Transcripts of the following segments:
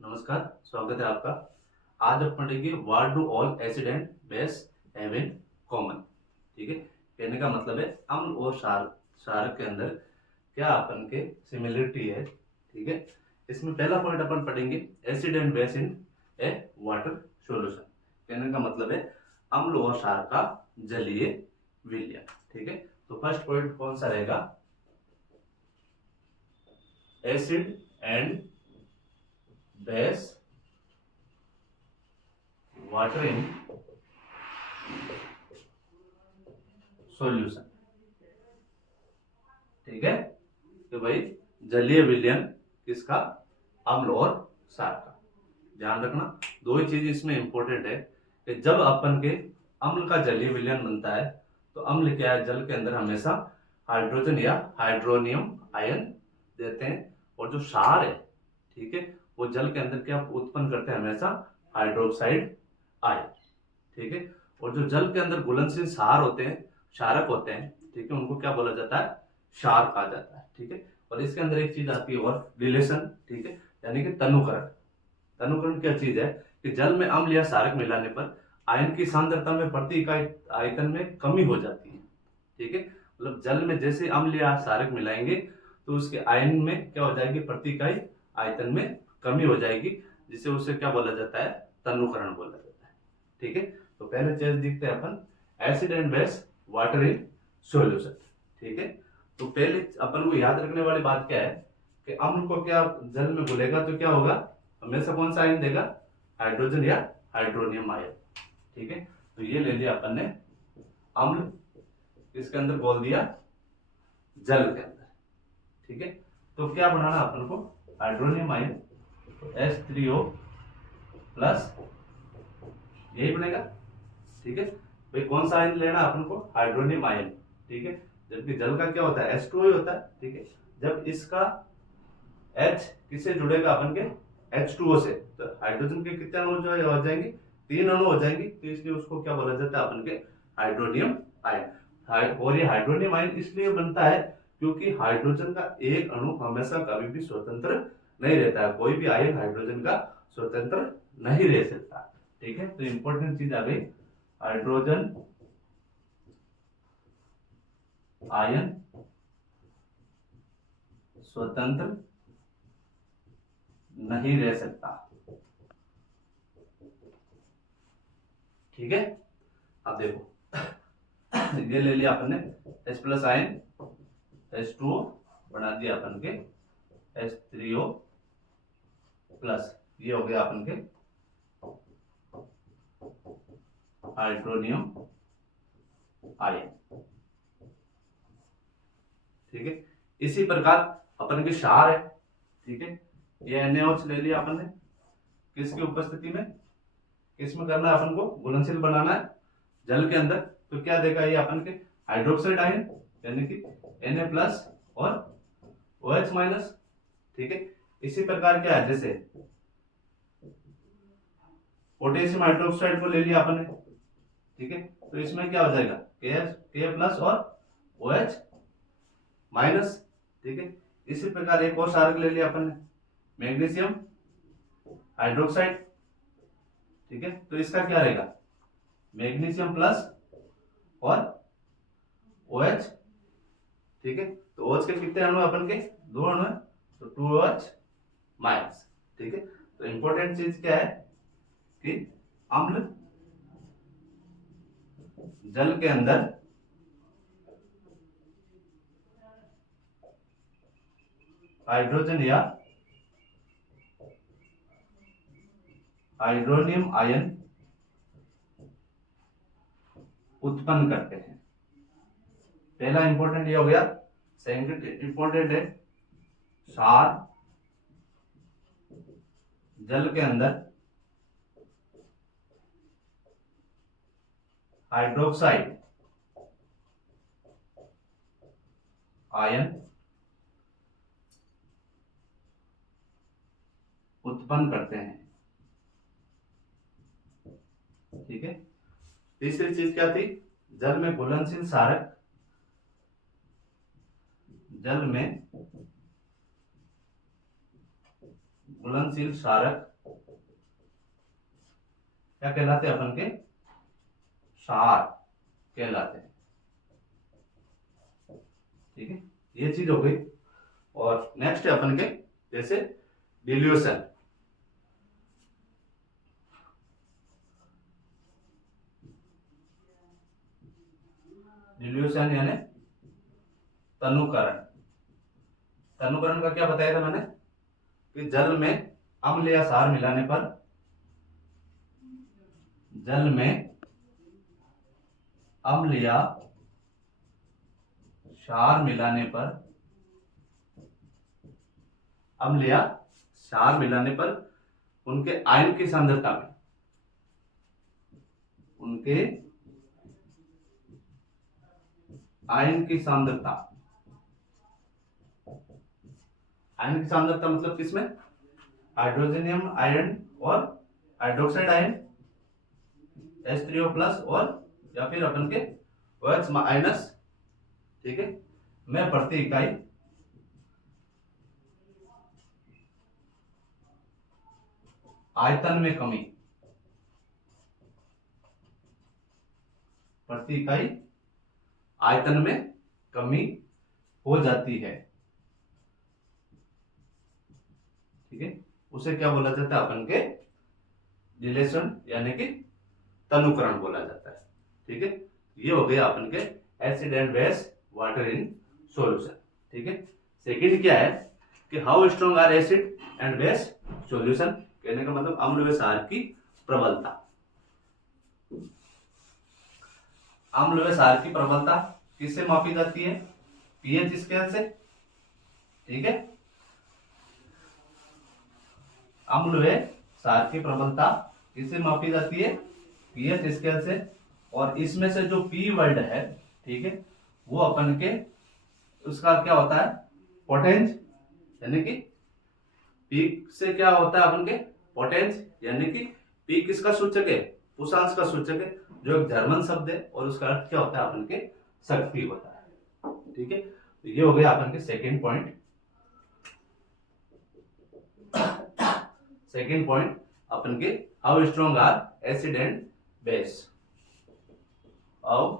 नमस्कार, स्वागत है आपका। आज हम पढ़ेंगे what do all acid and base have in common. ठीक है, कहने का मतलब है अम्ल और क्षारक के अंदर क्या अपन के सिमिलरिटी है। ठीक है, इसमें पहला पॉइंट अपन पढ़ेंगे acid and base in A water solution. कहने का मतलब है अम्ल और क्षार का जलीय विलयन। ठीक है, तो फर्स्ट पॉइंट कौन सा रहेगा? Acid and base water in solution. ठीक है, तो भाई जलीय विलयन किसका? अम्ल और क्षार का। ध्यान रखना, दो ही चीज इसमें इंपॉर्टेंट है कि जब अपन के अम्ल का जलीय विलयन बनता है तो अम्ल क्या है, जल के अंदर हमेशा हाइड्रोजन या हाइड्रोनियम आयन देते हैं, और जो क्षार है, ठीक है, वो जल के अंदर क्या उत्पन्न करते हैं? हमेशा हाइड्रोक्साइड आयन। ठीक है, और जो जल के अंदर घुलनशील क्षार होते हैं, क्षारक होते हैं, ठीक है, उनको क्या बोला जाता है? क्षार कहा जाता है। ठीक है, और इसके अंदर एक चीज आती है और रिलेशन। ठीक है, यानी कि तनुकरण। तनुकरण क्या चीज है कि जल में अम्ल या क्षारक मिलाने पर आयन की सांद्रता में प्रति इकाई आयतन में कमी हो जाती है। ठीक है, मतलब जल में जैसे अम्ल या क्षारक मिलाएंगे तो उसके आयन में क्या हो जाएगी? प्रति इकाई आयतन में कमी हो जाएगी, जिसे उसे क्या बोला जाता है? तनुकरण बोला जाता है। ठीक है, तो पहले चीज देखते हैं अपन acid and base water in solution. ठीक है, तो पहले अपन को याद रखने वाली बात क्या है कि अम्ल को क्या जल में घुलेगा तो क्या होगा? हमेशा कौन सा आयन देगा? हाइड्रोजन या हाइड्रोनियम आयन। ठीक है, तो ये ले लिया अपन ने अम्ल, इसके अंदर बोल दिया जल के अंदर। ठीक है, तो क्या बनाना अपन को? हाइड्रोनियम आयन, तो H3O प्लस, यही बनेगा। ठीक है, भाई कौन सा आयन लेना अपन को? Hydronium ion. ठीक है, जबकि जल का क्या होता है? H2O ही होता है। ठीक है, जब इसका H किससे जुड़ेगा? अपन के H2O से, तो हाइड्रोजन के कितने अणु जो हो जाएंगे? 3 अणु हो जाएंगे, तो इसलिए उसको क्या बोला जाता है? अपन के हाइड्रोनियम आयन। और ये हाइड्रोनियम आयन इसलिए बनता है क्योंकि हाइड्रोजन का एक अणु हमेशा कभी भी स्वतंत्र नहीं रहता है। कोई भी आयन हाइड्रोजन का स्वतंत्र नहीं रह सकता। ठीक है, तो इंपॉर्टेंट चीज आ गई, हाइड्रोजन आयन स्वतंत्र नहीं रह सकता। ठीक है, अब देखो ये ले लिया अपन ने H प्लस आयन, H2O बना दिया अपन के H3O प्लस, ये हो गया अपन के हाइड्रोनियम आयन। ठीक है, इसी प्रकार अपन के क्षार है। ठीक है, ये NaOH ले लिया अपन ने, किसकी उपस्थिति में? किसमें करना है अपन को? घुलनशील बनाना है जल के अंदर, तो क्या देगा ये अपन के? हाइड्रोक्साइड आयन, यानी कि Na प्लस और OH माइनस। ठीक है, इसी प्रकार क्या है, जैसे पोटेशियम हाइड्रोक्साइड को ले लिया अपन ने। ठीक है, तो इसमें क्या हो जाएगा? K प्लस और OH माइनस। ठीक है, इसी प्रकार एक और क्षारक ले लिया अपन ने, मैग्नीशियम हाइड्रोक्साइड। ठीक है, तो इसका क्या रहेगा? मैग्नीशियम प्लस और OH। ठीक है, तो OH के कितने अणु अपन के? 2 अणु है, तो 2OH माइनस। ठीक है, तो इंपॉर्टेंट चीज क्या है कि अम्ल जल के अंदर हाइड्रोजन या हाइड्रोनियम आयन उत्पन्न करते हैं। पहला इंपॉर्टेंट ये हो गया। सेकंड इंपॉर्टेंट है क्षार जल के अंदर हाइड्रोक्साइड आयन उत्पन्न करते हैं। ठीक है, तीसरी चीज क्या थी? जल में घुलनशील क्षारक, जल में घुलनशील क्षारक क्या कहलाते हैं अपन के? क्षार कहलाते हैं। ठीक है, ये चीज हो गई। और नेक्स्ट है अपन के जैसे डिल्यूशन। डिल्यूशन यानी तनुकरण। तनुकरण का क्या बताया था मैंने कि जल में अम्ल या क्षार मिलाने पर, जल में अम्ल या क्षार मिलाने पर, अम्ल या क्षार मिलाने पर उनके आयन की सांद्रता में, उनके आयन की सांद्रता, आयन की सांद्रता मतलब किसमें? हाइड्रोजनियम आयन और हाइड्रोक्साइड आयन H3O+ और या फिर अपन के OH-। ठीक है, में प्रति इकाई आयतन में कमी, प्रति इकाई आयतन में कमी हो जाती है। ठीक है, उसे क्या बोला जाता है? अपन के डिलेशन यानी कि तनुकरण बोला जाता है। ठीक है, ये हो गया अपन के acid and base water in solution. ठीक है, सेकंड क्या है कि how strong are acid and base solution. कहने का मतलब अम्ल व क्षार की प्रबलता। अम्ल व क्षार की प्रबलता किससे मापी जाती है? पीएच स्केल से। ठीक है, अम्ल व क्षार की प्रबलता किससे मापी जाती है? पीएच स्केल से। और इसमें से जो पी वर्ड है, ठीक है, वो अपन के उसका क्या होता है? पोटेंस, यानी कि पी से क्या होता है अपन के? पोटेंस, यानी कि पी किसका सूचक है? उषांश का सूचक है, जो एक जर्मन शब्द है और उसका अर्थ क्या होता है अपन के? शक्ति होता है। ठीक है, तो ये हो गया अपन के सेकेंड पॉइंट। सेकेंड पॉइंट अपन के how strong are acid and base. How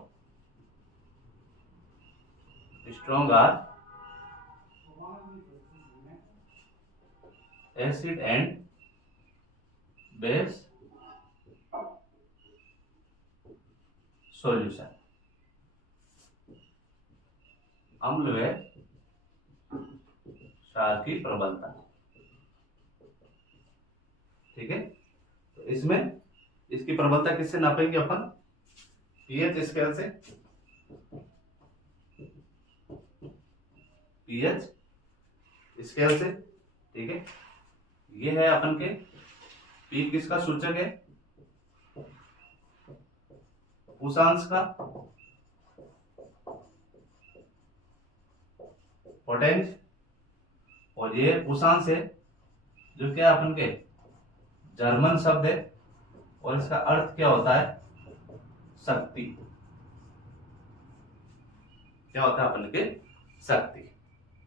strong are acid and base solution. अम्ल व क्षार की प्रबलता। ठीक है, तो इसमें इसकी प्रबलता किससे नापेंगे अपन? पीएच स्केल से। पीएच स्केल से। ठीक है, ये है अपन के पी किसका सूचक है? उषांश का। पोटेंस, और ये उषांश है जो क्या अपन के जर्मन शब्द है और इसका अर्थ क्या होता है? शक्ति। क्या होता है अपन के? शक्ति।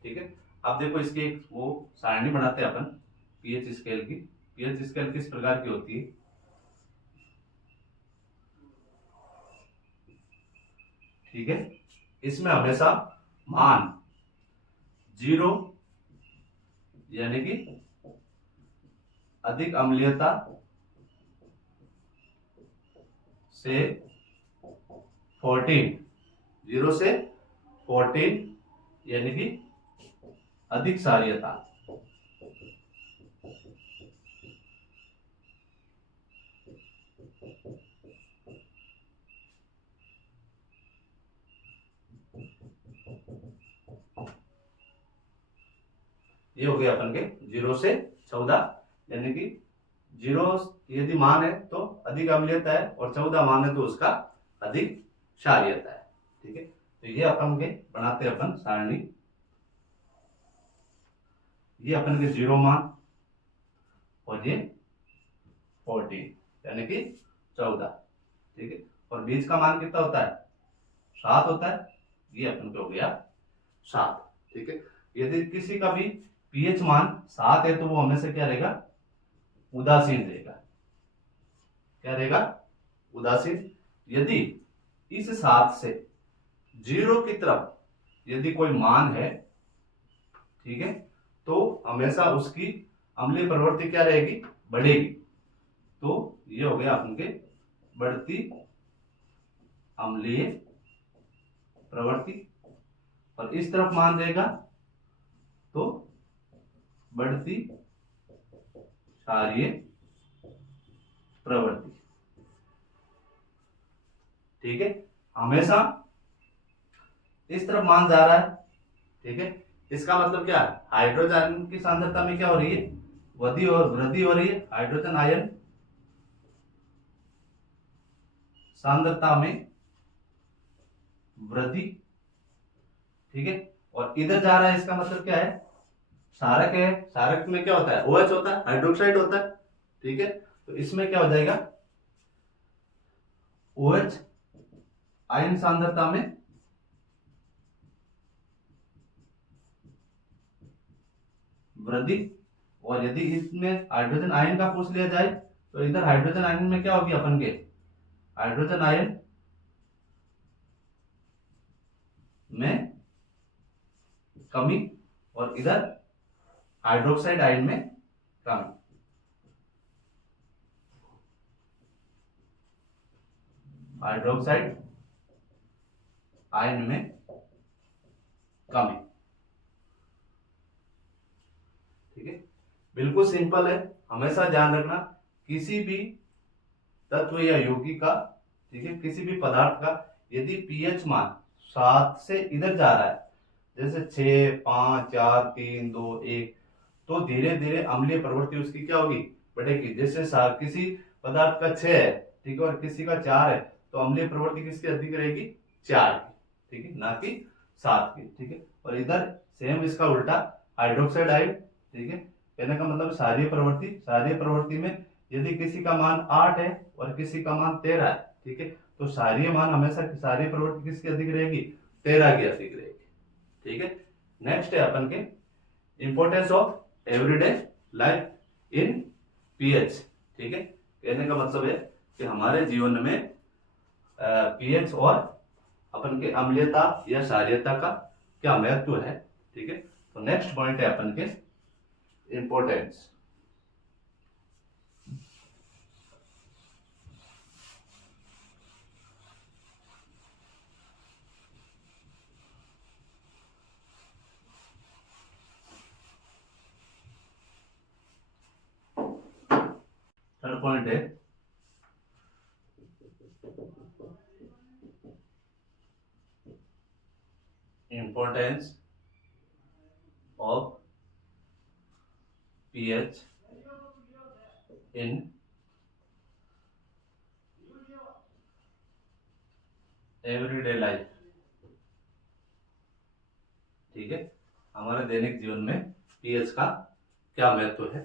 ठीक है, अब देखो इसकी एक वो सारणी बनाते हैं अपन पीएच स्केल की। पीएच स्केल किस प्रकार की होती है? ठीक है, इसमें हमेशा मान 0 यानी कि अधिक अम्लीयता से 14, 0 से 14 यानी कि अधिक क्षारीयता। ये हो गया अपन के 0 से 14, यानी कि 0 यदि मान है तो अधिक अम्लीयता है और 14 मान है तो उसका अधिक क्षारीयता है। ठीक है, तो ये अपन के बनाते हैं अपन सारणी। ये अपन के 0 मान और ये 14 यानी कि 14। ठीक है, और बीच का मान कितना होता है? 7 होता है। ये अपन को हो गया 7। ठीक है, यदि किसी का भी पीएच मान 7 है तो वो हमेशा क्या रहेगा, उदासीन रहेगा। क्या रहेगा, उदासीन। यदि इस 7 से 0 की तरफ यदि कोई मान है, ठीक है, तो हमेशा उसकी अम्लीय प्रवृत्ति क्या रहेगी, बढ़ेगी। तो ये हो गया आपके बढ़ती अम्लीय प्रवृत्ति। और इस तरफ मान रहेगा तो बढ़ती क्षारीय प्रवृत्ति। ठीक है, हमेशा इस तरफ मान जा रहा है। ठीक है, इसका मतलब क्या है, हाइड्रोजन की सांद्रता में क्या हो रही है, वृद्धि हो रही है। हाइड्रोजन आयन सांद्रता में वृद्धि। ठीक है, और इधर जा रहा है, इसका मतलब क्या है, क्षारक है। क्षारक में क्या होता है, OH होता है, हाइड्रोक्साइड होता है। ठीक है, तो इसमें क्या हो जाएगा, OH आयन सांद्रता में वृद्धि। और यदि इसमें हाइड्रोजन आयन का पूछ लिया जाए तो इधर हाइड्रोजन आयन में क्या होगी अपन के, हाइड्रोजन आयन में कमी, और इधर हाइड्रोक्साइड आयन में कमी। हाइड्रोक्साइड आयन में कमी। ठीक है, बिल्कुल सिंपल है। हमेशा ध्यान रखना, किसी भी तत्व या यौगिक का, ठीक है, किसी भी पदार्थ का यदि पीएच मान 7 से इधर जा रहा है, जैसे 6, 5, 4, 3, 2, 1, तो धीरे धीरे अम्लीय प्रवृत्ति उसकी क्या होगी, बढ़ेगी। जैसे किसी पदार्थ का 6 है, ठीक है, और किसी का 4 है, तो अम्लीय प्रवृत्ति किसकी अधिक रहेगी, 4 की। ठीक है, ना कि 7 की। ठीक है, और इधर सेम इसका उल्टा, हाइड्रोक्साइड आयन, ठीक है, कहने का मतलब क्षारीय प्रवृत्ति। क्षारीय प्रवृत्ति में यदि किसी का मान 8 है और किसी का मान 13 है, ठीक है, तो क्षारीय मान हमेशा, क्षारीय प्रवृत्ति किसकी अधिक रहेगी, 13 की अधिक रहेगी। ठीक है, नेक्स्ट है अपन के importance of everyday life in pH. ठीक है, कहने का मतलब है कि हमारे जीवन में पीएच और अपन के अम्लीयता या क्षारीयता का क्या महत्व है। ठीक है, तो नेक्स्ट पॉइंट है अपन के इंपॉर्टेंस। थर्ड पॉइंट है importance of pH in everyday life. ठीक है, हमारे दैनिक जीवन में पीएच का क्या महत्व है,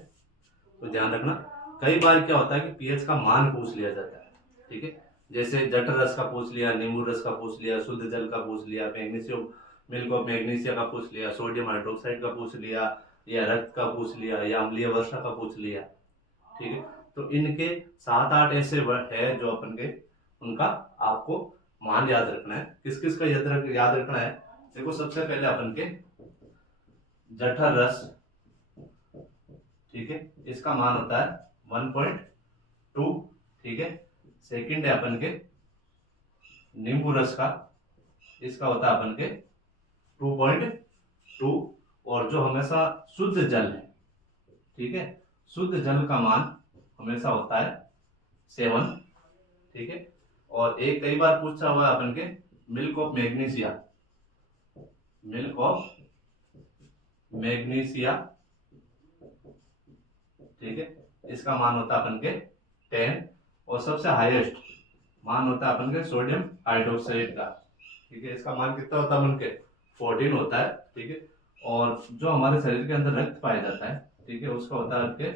तो ध्यान रखना। कई बार क्या होता है कि पीएच का मान पूछ लिया जाता है। ठीक है, जैसे जठर रस का पूछ लिया, नींबू रस का पूछ लिया, शुद्ध जल का पूछ लिया, मैग्नीशियम मिल्क ऑफ मैग्नीशिया का पूछ लिया, सोडियम हाइड्रोक्साइड का पूछ लिया, या रक्त का पूछ लिया, या अम्लीय वर्षा का पूछ लिया। ठीक है, तो इनके 7-8 ऐसे वर्ड है जो अपन के, उनका आपको मान याद रखना है। किस किस का याद रखना है, देखो सबसे पहले अपन के जठर रस, ठीक है, इसका मान होता है 1.2। ठीक है, सेकंड है अपन के नींबू रस का, इसका होता है अपन के 2.2। और जो हमेशा शुद्ध जल है, ठीक है, शुद्ध जल का मान हमेशा होता है 7। ठीक है, और एक कई बार पूछा हुआ है अपन के milk of magnesia, milk of magnesia, ठीक है, इसका मान होता है अपन के 10। और सबसे हाईएस्ट मान होता है अपन के सोडियम हाइड्रोक्साइड का। ठीक है, इसका मान कितना होता है अपन के 14 होता है। ठीक है, और जो हमारे शरीर के अंदर रक्त पाया जाता है, ठीक है, उसका होता है आपके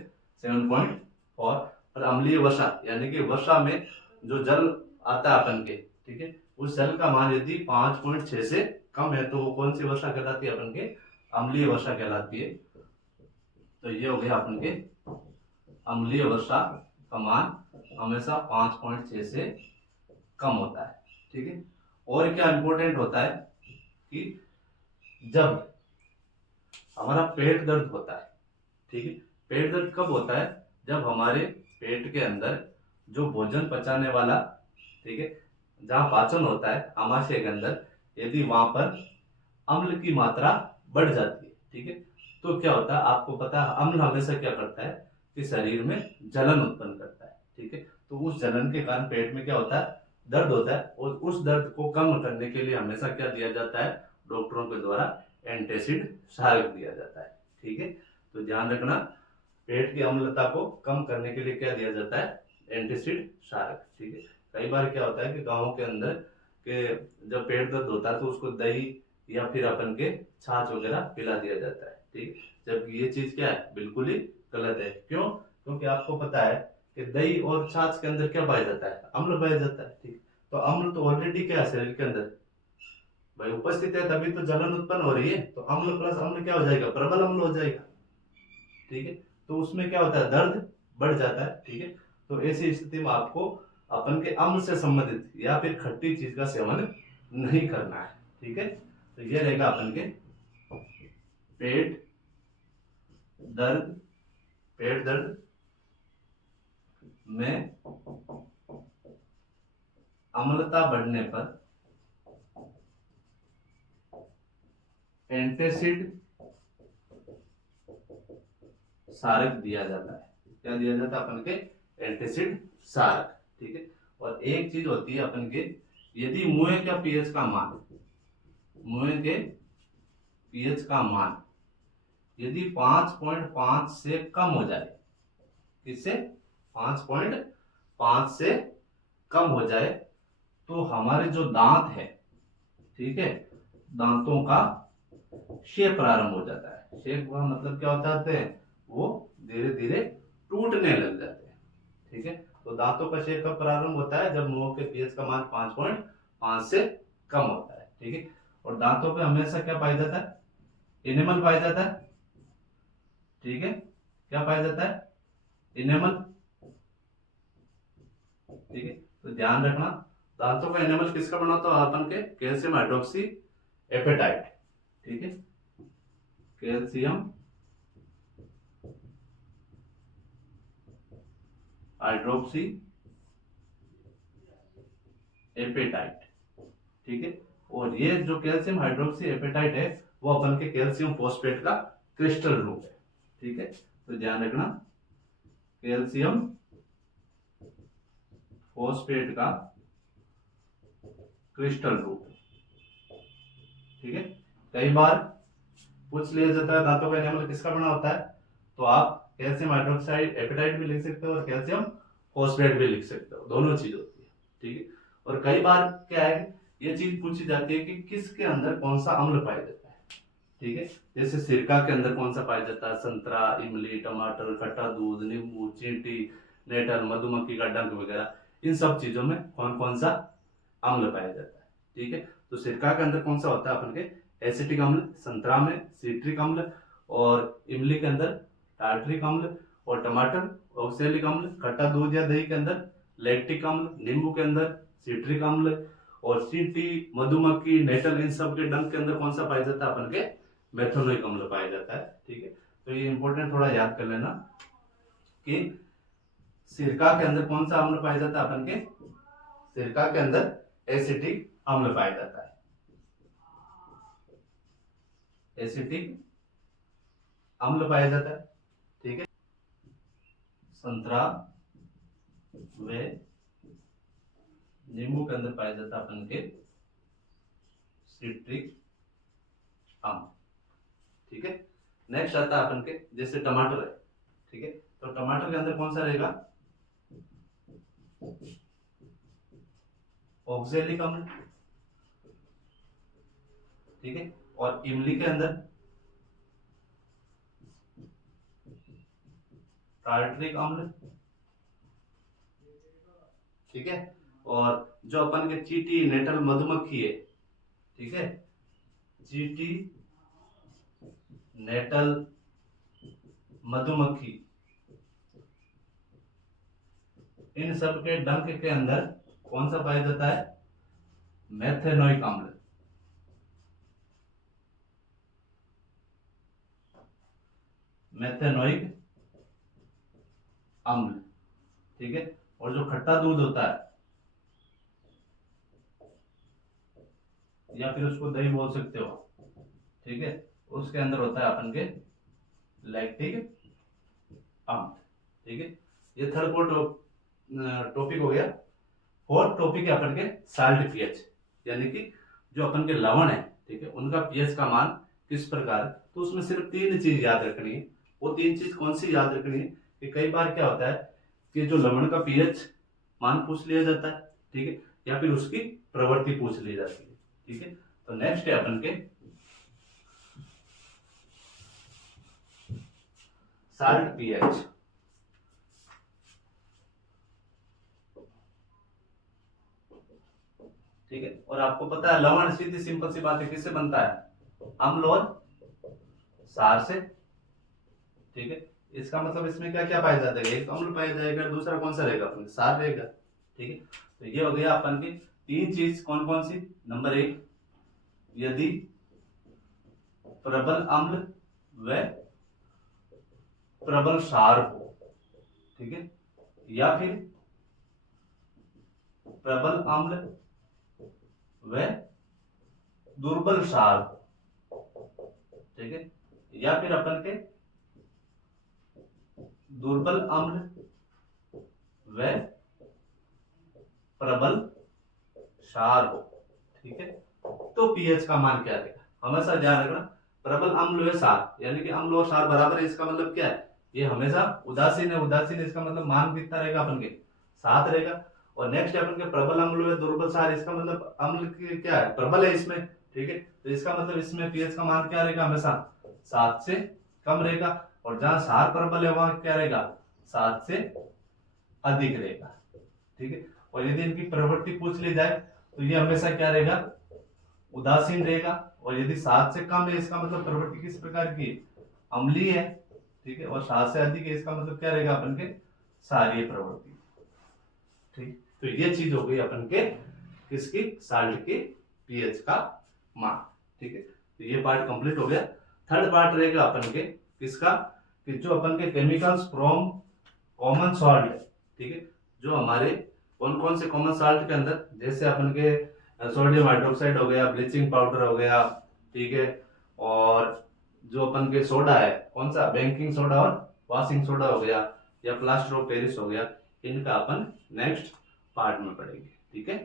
7.4। और अम्लीय वर्षा यानी कि वर्षा में जो जल आता है अपन के, ठीक है, उस जल का मान यदि 5.6 से कम है तो वो कौन सी वर्षा कहलाती है अपन के, अम्लीय वर्षा कहलाती है। तो ये हो गया अपन के अम्लीय वर्षा का मान हमेशा 5.6 से कम होता है। ठीक है। और क्या इंपॉर्टेंट होता है कि जब हमारा पेट दर्द होता है, ठीक है, पेट दर्द कब होता है? जब हमारे पेट के अंदर जो भोजन पचाने वाला, ठीक है, जहाँ पाचन होता है आमाशय के अंदर, यदि वहां पर अम्ल की मात्रा बढ़ जाती है, ठीक है, तो क्या होता है आपको पता है, अम्ल हमेशा क्या करता है कि शरीर में जलन उत्पन्न करता है। ठीक है। तो उस जलन के कारण पेट में क्या होता है, दर्द होता है, और उस दर्द को कम करने के लिए हमेशा क्या दिया जाता है डॉक्टरों के द्वारा, एंटासिड क्षारक दिया जाता है। ठीक है। तो ध्यान रखना, पेट की अम्लता को कम करने के लिए क्या दिया जाता है, एंटासिड क्षारक। ठीक है। कई बार क्या होता है कि गाँव के अंदर के जब पेट दर्द होता है तो उसको दही या फिर अपन के छाछ वगैरह पिला दिया जाता है। ठीक है। जबकि ये चीज क्या है, बिल्कुल ही गलत है। क्यों? क्योंकि आपको पता है कि दही और छाछ के अंदर क्या पाया जाता है, अम्ल पाया जाता है। ठीक। तो अम्ल तो ऑलरेडी क्या है शरीर के अंदर भाई उपस्थित है, तभी तो जलन उत्पन्न हो रही है। तो अम्ल प्लस अम्ल क्या हो जाएगा, प्रबल अम्ल हो जाएगा। ठीक है। तो उसमें क्या होता है, दर्द बढ़ जाता है। ठीक है। तो ऐसी स्थिति में आपको अपन के अम्ल से संबंधित या फिर खट्टी चीज का सेवन नहीं करना है। ठीक है। तो ये रहेगा अपन के पेट दर्द, पेट दर्द में अम्लता बढ़ने पर एंटासिड क्षारक दिया जाता है। क्या दिया जाता है अपन के, एंटासिड क्षारक। ठीक है। और एक चीज होती है अपन के, यदि मुंह का पीएच का मान, मुंह के पीएच का मान यदि 5.5 से कम हो जाए, किससे, 5.5 से कम हो जाए, तो हमारे जो दांत है, ठीक है, दांतों का शेप प्रारंभ हो जाता है। शेप का मतलब क्या होता है, वो धीरे धीरे टूटने लग जाते हैं। ठीक है। तो दांतों का शेप का प्रारंभ होता है जब मुंह के पीएच का मान 5.5 से कम होता है। ठीक है। और दांतों पे हमेशा क्या पाया जाता है, इनेमल पाया जाता है। ठीक है। क्या पाया जाता है, इनेमल। ठीक है। तो ध्यान रखना, दांतों का इनेमल किसका बना होता है, अपन के कैल्शियम हाइड्रोक्सी एपेटाइट। ठीक है। Calcium hydroxy apatite. ठीक है। और ये जो कैल्शियम हाइड्रोक्सी एपेटाइट है वो अपन के कैल्शियम फॉस्फेट का क्रिस्टल रूप है। ठीक है। तो ध्यान रखना, कैल्शियम फॉस्फेट का क्रिस्टल रूप। ठीक है। कई बार पूछ लिया जाता है दांतों का एनामल किसका बना होता है, तो आप कैल्शियम हाइड्रोक्साइड एपेटाइट भी लिख सकते हो और कैल्शियम फॉस्फेट भी लिख सकते हो, दोनों चीज होती है। ठीक है। और कई बार क्या है, ये चीज पूछी जाती है कि किसके अंदर कौन सा अम्ल पाया जाता है। ठीक है। जैसे सिरका के अंदर कौन सा पाया जाता है, संतरा, इमली, टमाटर, खट्टा दूध, नींबू, चींटी, नेटल, मधुमक्खी का डंक वगैरह, इन सब चीजों में कौन कौन सा अम्ल पाया जाता है। ठीक है। तो सिरका के अंदर कौन सा होता है अपन के, एसिटिक अम्ल, संतरा में सिट्रिक अम्ल, और इमली के अंदर टार्ट्रिक अम्ल, और टमाटर ऑक्सैलिक अम्ल, खट्टा दूध या दही के अंदर लैक्टिक अम्ल, नींबू के अंदर सिट्रिक अम्ल, और चींटी, मधुमक्खी, नेटल, इन सब के डंक के अंदर कौन सा पाया जाता है अपन के, मेथनोइक अम्ल पाया जाता है। ठीक है। तो ये इंपॉर्टेंट थोड़ा याद कर लेना कि सिरका के अंदर कौन सा अम्ल पाया जाता है, अपन के सिरका के अंदर एसिटिक अम्ल पाया जाता है। एसिटिक अम्ल पाया जाता है। ठीक है। संतरा व नींबू के अंदर पाया जाता है अपन के सिट्रिक अम्ल। ठीक है। नेक्स्ट आता है अपन के, जैसे टमाटर है। ठीक है। तो टमाटर के अंदर कौन सा रहेगा, ऑक्सैलिक अम्ल। ठीक है। और इमली के अंदर टार्ट्रिक अम्ल। ठीक है। और जो अपन के चींटी, नेटल, मधुमक्खी है, ठीक है, चींटी, नेटल, मधुमक्खी, इन सब के डंक के अंदर कौन सा पाया जाता है? मेथेनोइक अम्ल। मेथेनोइक अम्ल, ठीक है। और जो खट्टा दूध होता है, या फिर उसको दही बोल सकते हो, ठीक है, उसके अंदर होता है अपन के लैक्टिक अम्ल, ठीक है। ये थर्ड टॉपिक हो गया। फोर्थ टॉपिक है अपन के साल्ट पीएच, यानी कि जो अपन के लवण है, ठीक है, उनका पीएच का मान किस प्रकार। तो उसमें सिर्फ 3 चीज याद रखनी है। वो 3 चीज कौन सी याद रखनी है कि कई बार क्या होता है कि जो लवण का पीएच मान पूछ लिया जाता है, ठीक है, या फिर उसकी प्रवृत्ति पूछ ली जाती है, ठीक है। तो नेक्स्ट है अपन के साल्ट पीएच, ठीक है। और आपको पता है लवण सीधी सिंपल सी बात है किससे बनता है? अम्ल और क्षार से, ठीक है। इसका मतलब इसमें क्या क्या पाया जाता है? एक तो अम्ल पाया जाएगा, दूसरा कौन सा रहेगा? अपन क्षार रहेगा, ठीक है। तो ये हो गया अपन की 3 चीज। कौन कौन सी? नंबर 1, यदि प्रबल अम्ल व प्रबल क्षार हो, ठीक है, या फिर प्रबल अम्ल व दुर्बल क्षार, ठीक है, या फिर अपन के दुर्बल अम्ल व प्रबल क्षार हो, ठीक है। तो पीएच का मान क्या रहेगा? हमेशा ध्यान रखना, प्रबल अम्ल व क्षार, यानी कि अम्ल और क्षार बराबर है, इसका मतलब क्या है? ये हमेशा उदासीन है। उदासीन इसका मतलब मान कितना रहेगा अपन के? 7 रहेगा। और नेक्स्ट अपन के प्रबल अम्ल व दुर्बल क्षार, इसका मतलब अम्ल क्या है? प्रबल है इसमें, ठीक है। तो इसका मतलब इसमें पीएच का मान क्या रहेगा? हमेशा 7 से कम रहेगा। और जहां क्षार प्रबल है वहां क्या रहेगा? 7 से अधिक रहेगा, ठीक है। और यदि इनकी प्रवृत्ति पूछ ली जाए तो ये हमेशा क्या रहेगा? उदासीन रहेगा। और यदि 7 से कम है, इसका मतलब प्रवृत्ति किस प्रकार की? अम्लीय है, ठीक है। और 7 से अधिक है, इसका मतलब क्या रहेगा? अपन के क्षारीय प्रवृत्ति, ठीक। तो ये चीज हो गई अपन के किसकी? साल्ट के पीएच का मान, ठीक है। तो ये पार्ट कंप्लीट हो गया। थर्ड पार्ट रहेगा अपन के किसका? कि जो अपन के केमिकल्स फ्रॉम कॉमन सॉल्ट, ठीक है, जो हमारे कौन कौन से कॉमन सॉल्ट के अंदर, जैसे अपन के सोडियम हाइड्रोक्साइड हो गया, ब्लीचिंग पाउडर हो गया, ठीक है, और जो अपन के सोडा है, कौन सा? बेकिंग सोडा और वॉशिंग सोडा हो गया, या प्लास्टर ऑफ पेरिस हो गया, इनका अपन नेक्स्ट पार्ट में पढ़ेंगे, ठीक है।